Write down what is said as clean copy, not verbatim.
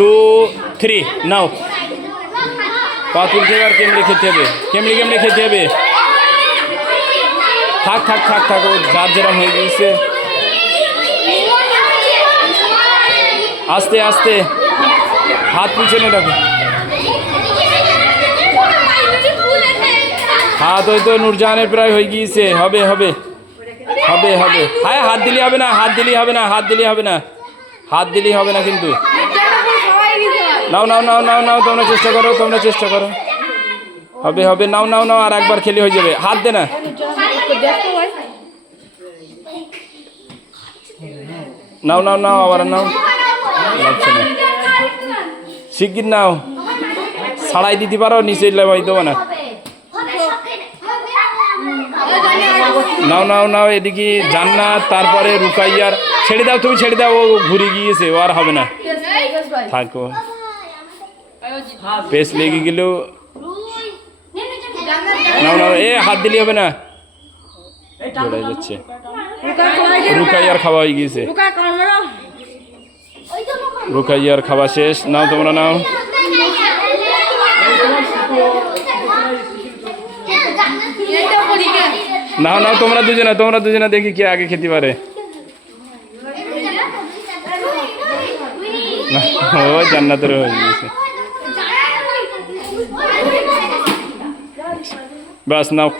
2 3 নাও পা তুলতে এবার কেমনে খেতে হবে কেমনে খেতে হবে থাক ও যার যেরম হয়ে গিয়েছে আস্তে আস্তে হাত পিছনে রাখো হাত ওই তো নূরজাহানের প্রায় হয়ে গিয়েছে হবে হ্যাঁ হাত দিলে হবে না কিন্তু নাও তোমরা চেষ্টা করো হবে নাও আর একবার খেলে হয়ে যাবে হাত দে না নাও আবার নাও লাগছে না শিগগির নাও ছাড়াই দিতে পারো নিচে লেবাই দেবো না নাও এদিকে জান্নাত তারপরে রুকাইয়ার তুমি ছেড়ে দাও ও ঘুরে গিয়েছে ও আর হবে না থাকো পেস লেগে গেল নাও এ হাত দিলে হবে না জড়াই যাচ্ছে রুকাইয়ার খাওয়া হয়ে গিয়েছে রুকাইয়ার খাওয়া শেষ নাও তোমরা নাও তোমরা দুজনা দেখি কে আগে খেতে পারে ও জান্নাতের হয়ে গেছে বাস নাও